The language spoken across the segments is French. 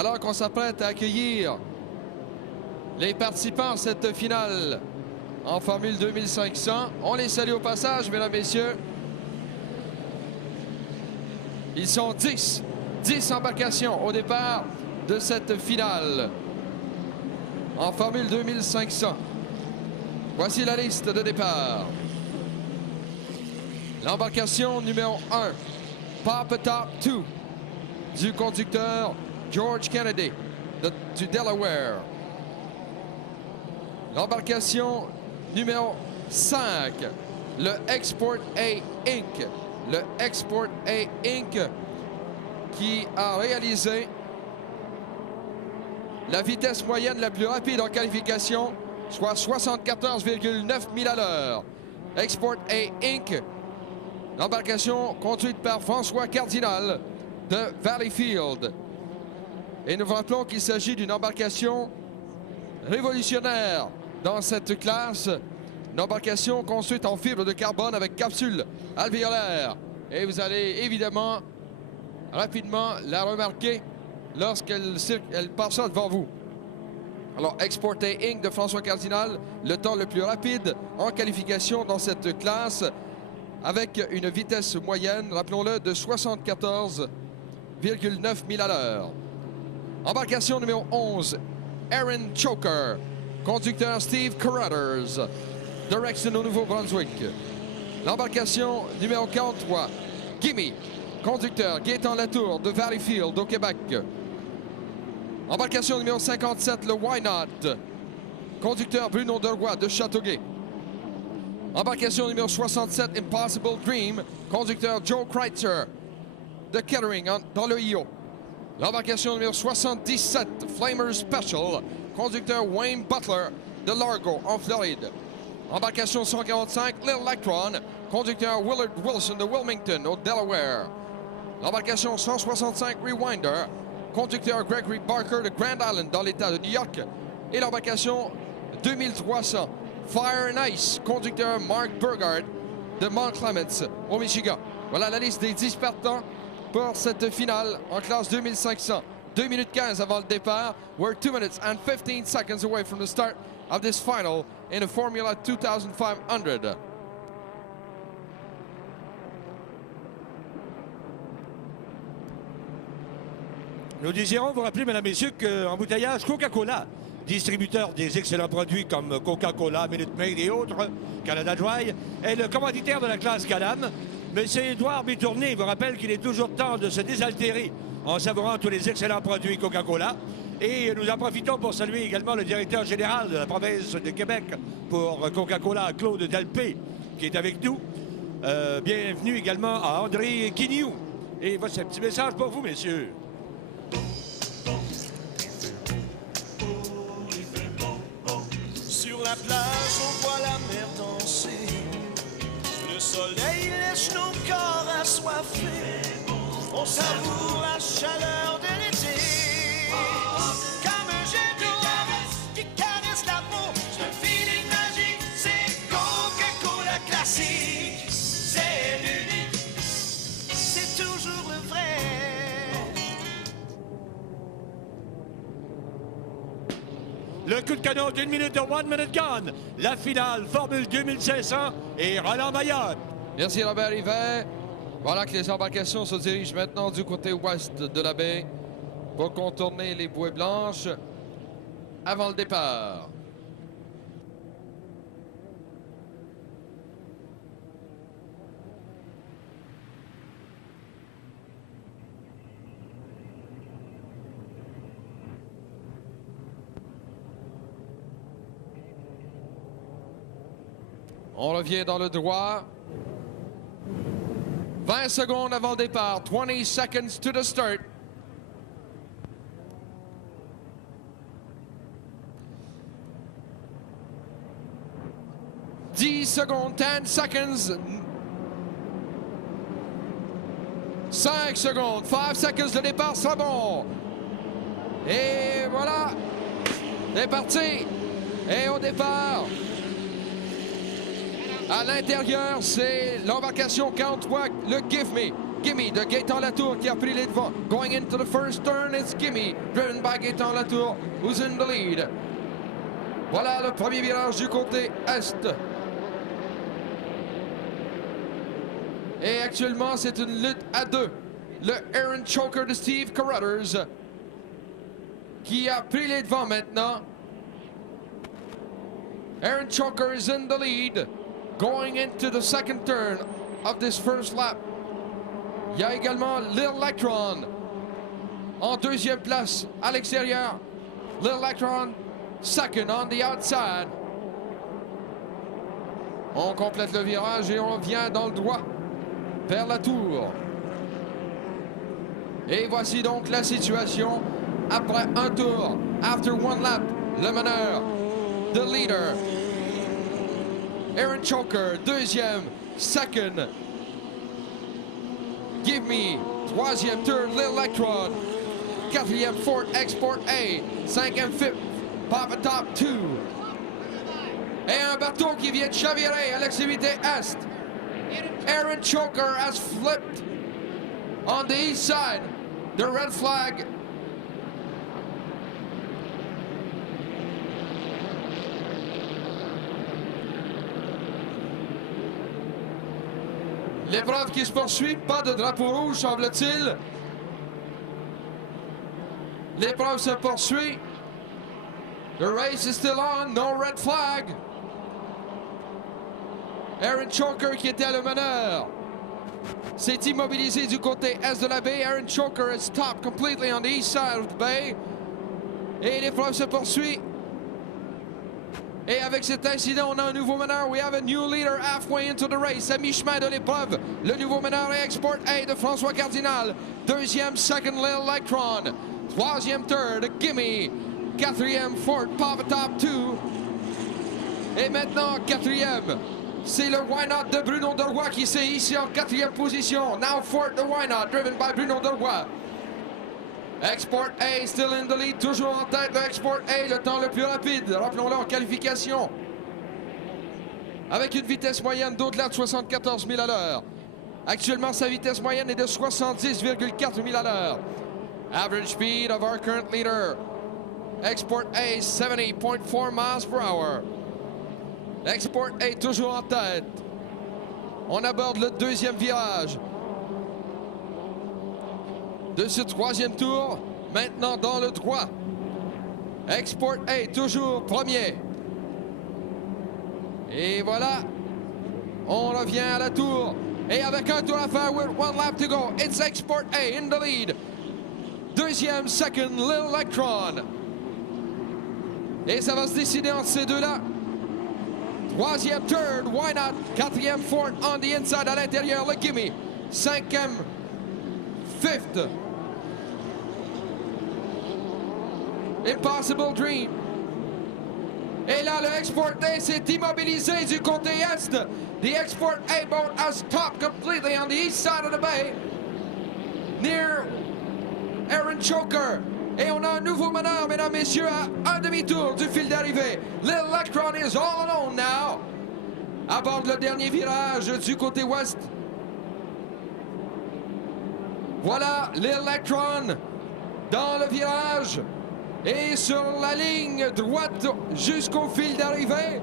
Alors qu'on s'apprête à accueillir les participants à cette finale en Formule 2500. On les salue au passage, mesdames, messieurs. Ils sont 10 embarcations au départ de cette finale en Formule 2500. Voici la liste de départ. L'embarcation numéro 1, Papa Top 2, du conducteur George Kennedy du Delaware. L'embarcation numéro 5, le Export A Inc. Le Export A Inc. qui a réalisé la vitesse moyenne la plus rapide en qualification, soit 74,9 milles à l'heure. Export A Inc. L'embarcation conduite par François Cardinal de Valleyfield. Et nous vous rappelons qu'il s'agit d'une embarcation révolutionnaire dans cette classe. Une embarcation construite en fibre de carbone avec capsule alvéolaire. Et vous allez évidemment rapidement la remarquer lorsqu'elle passera devant vous. Alors, Export A Inc. de François Cardinal, le temps le plus rapide en qualification dans cette classe, avec une vitesse moyenne, rappelons-le, de 74,9 milles à l'heure. Embarcation numéro 11, Aaron Choker, conducteur Steve Carruthers, direction au Nouveau-Brunswick. L'embarcation numéro 43, Gimme, conducteur Gaétan Latour de Valleyfield au Québec. Embarcation numéro 57, le Why Not, conducteur Bruno Deroy de Châteauguay. Embarcation numéro 67, Impossible Dream, conducteur Joe Kreitzer de Kettering dans l'Ohio. L'embarcation numéro 77, Flamer Special, conducteur Wayne Butler de Largo en Floride. Embarcation 145, Little Electron, conducteur Willard Wilson de Wilmington au Delaware. L'embarcation 165, Rewinder, conducteur Gregory Barker de Grand Island dans l'État de New York. Et l'embarcation 2300, Fire and Ice, conducteur Mark Burgard de Mount Clemens au Michigan. Voilà la liste des 10 partants pour cette finale en classe 2500. 2 minutes 15 avant le départ. We're 2 minutes and 15 seconds away from the start of this final in the Formula 2500. Nous désirons vous rappeler, mesdames et messieurs, qu'Embouteillage Coca-Cola, distributeur des excellents produits comme Coca-Cola, Minute Maid et autres, Canada Dry, est le commanditaire de la classe Can-Am. Monsieur Édouard Bétourné vous rappelle qu'il est toujours temps de se désaltérer en savourant tous les excellents produits Coca-Cola. Et nous en profitons pour saluer également le directeur général de la province de Québec pour Coca-Cola, Claude Dalpé, qui est avec nous. Bienvenue également à André Quignou. Et voici un petit message pour vous, messieurs. Sur la plage, on voit la mer danser. Le soleil lèche nos corps assoiffés. On savoure la chaleur de l'été. Comme un jet d'eau qui caresse la peau. C'est un feeling magique, c'est Coca-Cola classique. C'est l'unique, c'est toujours le vrai. Le coup de canon d'une minute de 1 minute gone. La finale Formule 2500 et Roland Mayotte. Merci Robert Hiver. Voilà que les embarcations se dirigent maintenant du côté ouest de la baie pour contourner les bouées blanches avant le départ. On revient dans le droit. 20 secondes avant le départ. 20 seconds to the start. Dix secondes, 10 seconds. 5 secondes, 5 seconds, le départ sera bon. Et voilà, c'est parti. Et au départ, à l'intérieur, c'est l'embarcation 43, le Give Me. Gimme de Gaëtan Latour qui a pris les devants. Going into the first turn, it's Gimme, driven by Gaëtan Latour, who's in the lead. Voilà le premier virage du côté est. Et actuellement, c'est une lutte à deux. Le Aaron Choker de Steve Carruthers qui a pris les devants maintenant. Aaron Choker is in the lead, going into the second turn of this first lap. Il y a également Lil Lacron en deuxième place à l'extérieur. Lil Lacron second on the outside. On complète le virage et on vient dans le droit vers la tour. Et voici donc la situation après un tour. After one lap, le meneur, the leader, Aaron Choker, deuxième, second, Give Me, troisième, third, Lil Lacron, quatrième, Ford Export A, cinquième, fifth, Papa Top 2. Et un bateau qui vient de chavirer à l'extrémité est. Aaron Choker has flipped on the east side. The red flag. L'épreuve qui se poursuit, pas de drapeau rouge, semble-t-il. L'épreuve se poursuit. The race is still on, no red flag. Aaron Choker, qui était le meneur, s'est immobilisé du côté est de la baie. Aaron Choker is stopped completely on the east side of the bay. Et l'épreuve se poursuit. Et avec cet incident, on a un nouveau meneur. We have a new leader halfway into the race. À mi-chemin de l'épreuve, le nouveau meneur est Export A de François Cardinal. Deuxième, second, Lil Lacron. Troisième, third, Gimme. Quatrième, Ford Papa Top 2. Et maintenant, quatrième, c'est le Why Not de Bruno Deroy qui s'est ici en quatrième position. Now Ford the Why Not, driven by Bruno Deroy. Export A still in the lead, toujours en tête de Export A, le temps le plus rapide, rappelons-le en qualification. Avec une vitesse moyenne d'au-delà de 74 000 à l'heure. Actuellement, sa vitesse moyenne est de 70,4 000 à l'heure. Average speed of our current leader, Export A, 70.4 miles per hour. Export A toujours en tête. On aborde le deuxième virage de ce troisième tour, maintenant dans le droit. Export A toujours premier. Et voilà, on revient à la tour. Et avec un tour à faire, with one lap to go, it's Export A in the lead. Deuxième, second, Lil Lacron. Et ça va se décider entre ces deux-là. Troisième, third, Why Not. Quatrième, fourth, on the inside, à l'intérieur, le Gimme. Cinquième, fifth, Impossible Dream. Et là, le Export A s'est immobilisé du côté est. The Export A boat has stopped completely on the east side of the bay, near Aaron Choker. Et on a un nouveau meneur, mesdames, messieurs, à un demi-tour du fil d'arrivée. Lil Lacron is all alone now. Aborde le dernier virage du côté ouest. Voilà Lil Lacron dans le virage et sur la ligne droite jusqu'au fil d'arrivée.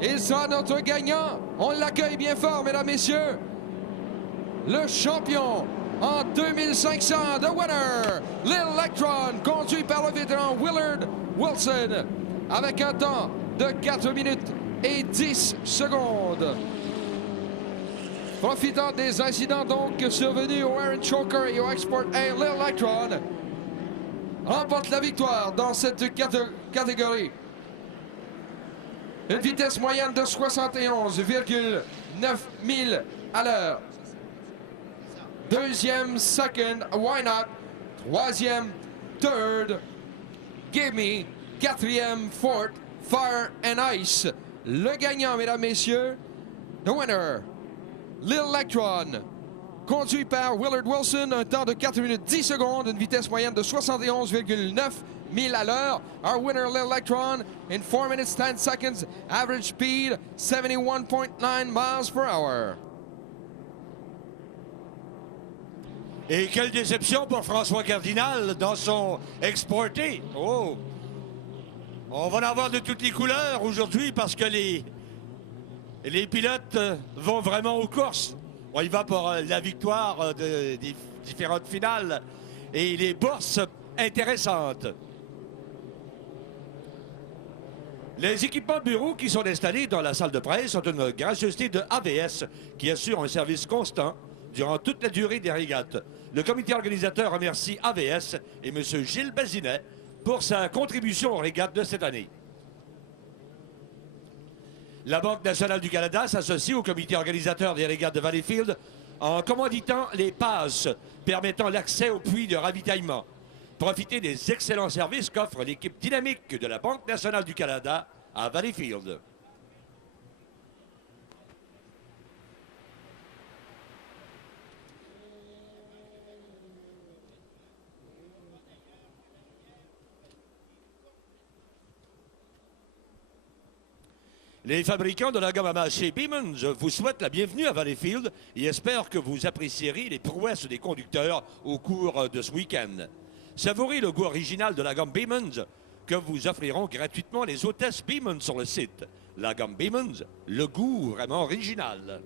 Il sera notre gagnant. On l'accueille bien fort, mesdames, messieurs. Le champion en 2500, the winner, Lil Lacron, conduit par le vétéran Willard Wilson, avec un temps de 4 minutes et 10 secondes. Profitant des incidents donc survenus au Aaron Choker et au Export A, Lil Lacron remporte la victoire dans cette catégorie. Une vitesse moyenne de 71,9 000 à l'heure. Deuxième, second, Why Not. Troisième, third, Gimme. Quatrième, fourth, Fire and Ice. Le gagnant, mesdames, messieurs, the winner, Lil Lacron, conduit par Willard Wilson, un temps de 4 minutes 10 secondes, une vitesse moyenne de 71,9 000 à l'heure. Our winner, Lil Lacron, in 4 minutes 10 seconds, average speed 71.9 miles per hour. Et quelle déception pour François Cardinal dans son exporté. Oh! On va en avoir de toutes les couleurs aujourd'hui parce que les pilotes vont vraiment aux courses. On y va pour la victoire des différentes finales et les bourses intéressantes. Les équipements de bureau qui sont installés dans la salle de presse sont une gracieuseté de AVS qui assure un service constant durant toute la durée des régates. Le comité organisateur remercie AVS et M. Gilles Bazinet pour sa contribution aux régates de cette année. La Banque nationale du Canada s'associe au comité organisateur des régates de Valleyfield en commanditant les passes permettant l'accès au puits de ravitaillement. Profitez des excellents services qu'offre l'équipe dynamique de la Banque nationale du Canada à Valleyfield. Les fabricants de la gamme à mâcher Beamons vous souhaitent la bienvenue à Valleyfield et espèrent que vous apprécierez les prouesses des conducteurs au cours de ce week-end. Savourez le goût original de la gamme Beamons que vous offriront gratuitement les hôtesses Beamons sur le site. La gamme Beamons, le goût vraiment original.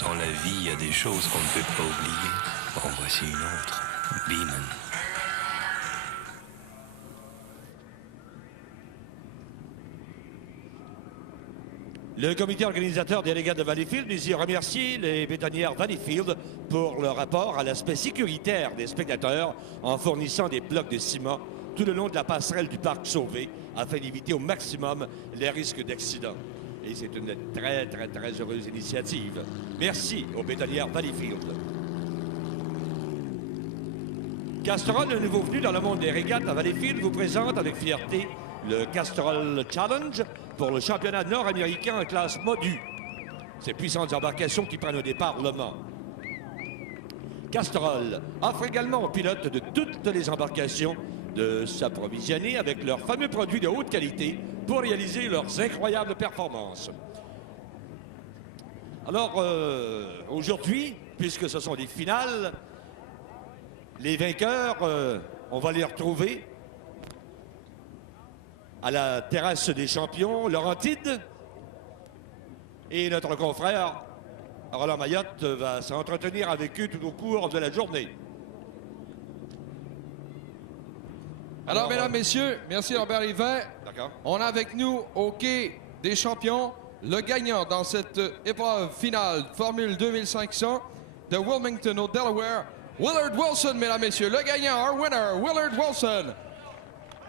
Dans la vie, il y a des choses qu'on ne peut pas oublier. En voici une autre. Beaman. Le comité organisateur des régates de Valleyfield désire remercier les bétonnières Valleyfield pour leur rapport à l'aspect sécuritaire des spectateurs en fournissant des blocs de ciment tout le long de la passerelle du parc Sauvé afin d'éviter au maximum les risques d'accident. Et c'est une très, très, très heureuse initiative. Merci aux bétonnières Valleyfield. Castrol, un nouveau venu dans le monde des régates à Valleyfield, vous présente avec fierté le Castrol Challenge pour le championnat nord-américain en classe Modu. Ces puissantes embarcations qui prennent au départ Le Mans. Castrol offre également aux pilotes de toutes les embarcations de s'approvisionner avec leurs fameux produits de haute qualité pour réaliser leurs incroyables performances. Alors, aujourd'hui, puisque ce sont des finales, les vainqueurs, on va les retrouver à la terrasse des champions, Laurentide. Et notre confrère, Roland Mayotte, va s'entretenir avec eux tout au cours de la journée. Alors, mesdames, messieurs, merci Robert Yvain. D'accord. On a avec nous au quai des champions le gagnant dans cette épreuve finale Formule 2500 de Wilmington au Delaware, Willard Wilson, mesdames, messieurs. Le gagnant, our winner, Willard Wilson.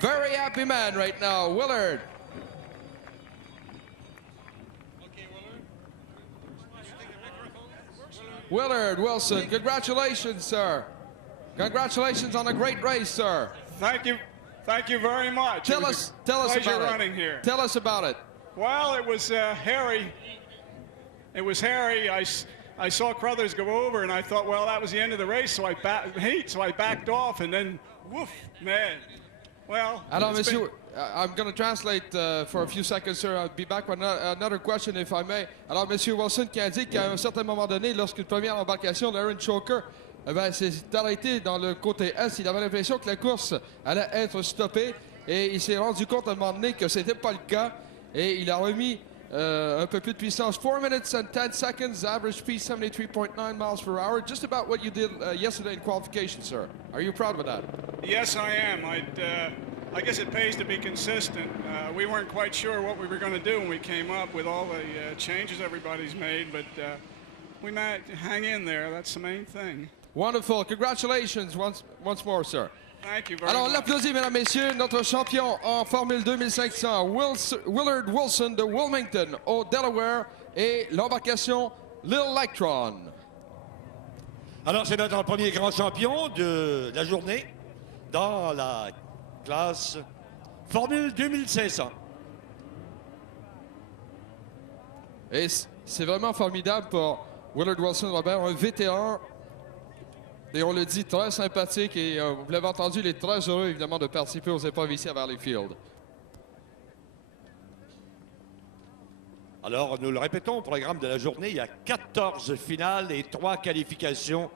Very happy man right now, Willard. Willard Wilson, congratulations, sir. Congratulations on a great race, sir. Thank you very much. Tell It us was a pleasure about it. running here. Tell us about it. Well, it was hairy. It was hairy. I saw Crothers go over, and I thought, well, that was the end of the race, so I backed off, and then, woof, man. Well, Alors, monsieur, I'm going to translate for a few seconds, sir. I'll be back with another question, if I may. Alors, monsieur Wilson qui indique qu'à un certain moment donné, lorsqu'une première embarcation, l'Aaron Choker, s'est arrêté dans le côté Est, il avait l'impression que la course allait être stoppée et il s'est rendu compte à un moment donné que ce n'était pas le cas et il a remis un peu plus de puissance. 4 minutes and 10 seconds, average speed 73.9 miles per hour. Just about what you did yesterday in qualification, sir. Are you proud of that? Yes, I am. I guess it pays to be consistent. We weren't quite sure what we were going to do when we came up with all the changes everybody's made, but we managed to hang in there. That's the main thing. Wonderful. Congratulations once more, sir. Thank you very Alors, on much. l'applaudit, mesdames, messieurs, notre champion en Formule 2500, Willard Wilson de Wilmington au Delaware et l'embarcation Little Electron. Alors, c'est notre premier grand champion de la journée dans la classe Formule 2500. Et c'est vraiment formidable pour Willard Wilson-Robert, un vétéran. Et on le dit, très sympathique. Et vous l'avez entendu, il est très heureux, évidemment, de participer aux épreuves ici à Valleyfield. Alors, nous le répétons, au programme de la journée, il y a 14 finales et 3 qualifications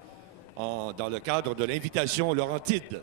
dans le cadre de l'invitation Laurentide.